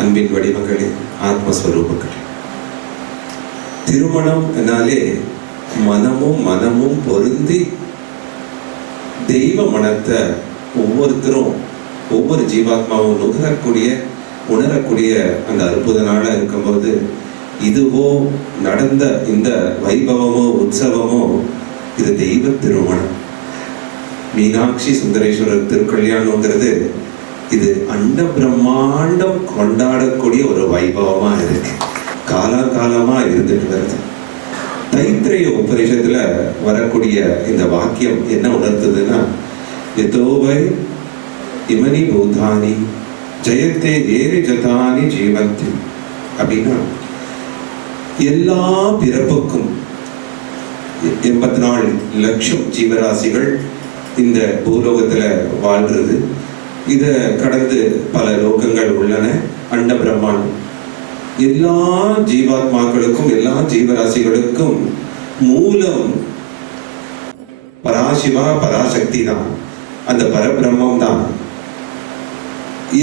அன்பின் வடிவங்களே, ஆத்மஸ்வரூபங்களே, திருமணம் என்னாலே மனமும் பொருந்தி தெய்வ மனத்தை ஒவ்வொருத்தரும் ஒவ்வொரு ஜீவாத்மாவும் உணரக்கூடிய அந்த அற்புத நாளா இருக்கும்போது, இதுவோ நடந்த இந்த வைபவமோ உற்சவமோ இது தெய்வ திருமணம். மீனாட்சி சுந்தரேஸ்வரர் திருக்கல்யாணம்ங்கிறது இது அண்ட பிரம்மாண்டம் கொண்டாடக்கூடிய ஒரு வைபவமா இருக்கு, காலகாலமா இருந்துட்டு வருது. தைத்திரிய உபநிஷத்துல வரக்கூடிய இந்த வாக்கியம் என்ன உணர்த்துதுன்னா, எதோவை இமனி பூதானி ஜெயத்தே ஏரி ஜதானி ஜீவந்தி அப்படின்னா, எல்லா பிறப்புக்கும் 84 லட்சம் ஜீவராசிகள் இந்த பூலோகத்துல வாழ்றது. இத கடந்து பல லோகங்கள் உள்ளன, அண்ட பிரம்மாண்டம். எல்லா ஜீவாத்மாக்களுக்கும் எல்லா ஜீவராசிகளுக்கும் மூலம் பராசிவா பராசக்தி தான், அந்த பரபிரம்மம் தான்.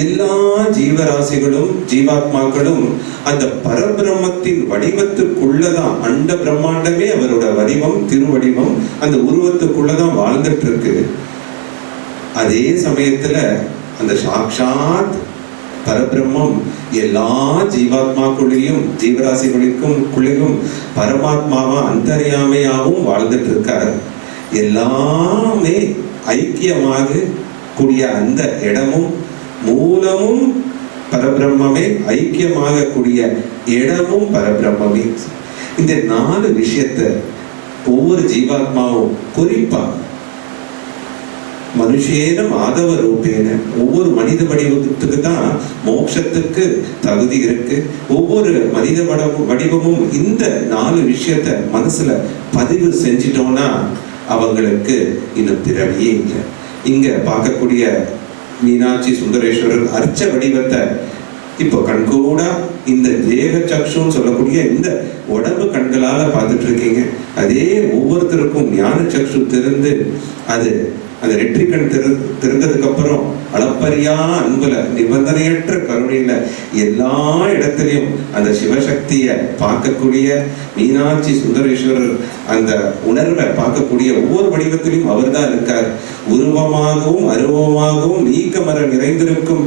எல்லா ஜீவராசிகளும் ஜீவாத்மாக்களும் அந்த பரபிரம்மத்தின் வடிவத்துக்குள்ளதான், அண்ட பிரம்மாண்டமே அவரோட வடிவம், திருவடிவம், அந்த உருவத்துக்குள்ளதான் வாழ்ந்துட்டு இருக்கு. அதே சமயத்துல அந்த சாக்ஷாத் பரபிரம்மம் எல்லா ஜீவாத்மாக்குள்ளேயும் ஜீவராசிகளுக்கும் பரமாத்மாவா அந்தர்யாமையாகவும் வாழ்ந்துட்டு இருக்கார். எல்லாமே ஐக்கியமாக கூடிய அந்த இடமும் மூலமும் பரபிரம்மே, ஐக்கியமாக கூடிய இடமும் பரபிரம்மே. இந்த 4 விஷயத்தை ஒவ்வொரு ஜீவாத்மாவும், குறிப்பா மனுஷேன மாதவ ரூபேன, ஒவ்வொரு மனித வடிவத்துக்கு தான் மோட்சத்துக்கு தகுதி இருக்கு. ஒவ்வொரு மனித வடிவமும் இந்த 4 விஷயத்தை மனசுல பதிவு செஞ்சிட்டோம்னா அவங்களுக்கு இன்னும் பிறவியே இல்லை. இங்க பார்க்கக்கூடிய மீனாட்சி சுந்தரேஸ்வரர் அர்ச்ச வடிவத்தை இப்போ கண்கூடா இந்த தேக சக்ஷுன்னு சொல்லக்கூடிய இந்த உடம்பு கண்களால பார்த்துட்டு இருக்கீங்க. அதே ஒவ்வொருத்தருக்கும் ஞான சக்ஷு திறந்து அது அந்த நெற்றிக்கண் திறந்ததுக்கு அப்புறம் அளப்பரியா அன்புல, நிபந்தனையற்ற கருணையில எல்லா இடத்திலையும் அந்த சிவசக்தியை பார்க்கக்கூடிய மீனாட்சி சுந்தரேஸ்வரர் அந்த உணர்வை பார்க்கக்கூடிய ஒவ்வொரு வடிவத்திலையும் அவர் தான் இருக்கார். உருவமாகவும் அருவமாகவும் நீக்கமர நிறைந்திருக்கும்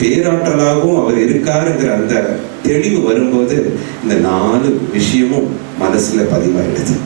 பேராற்றலாகவும் அவர் இருக்காருங்கிற அந்த தெளிவு வரும்போது இந்த 4 விஷயமும் மனசுல பதிவாயிடுது.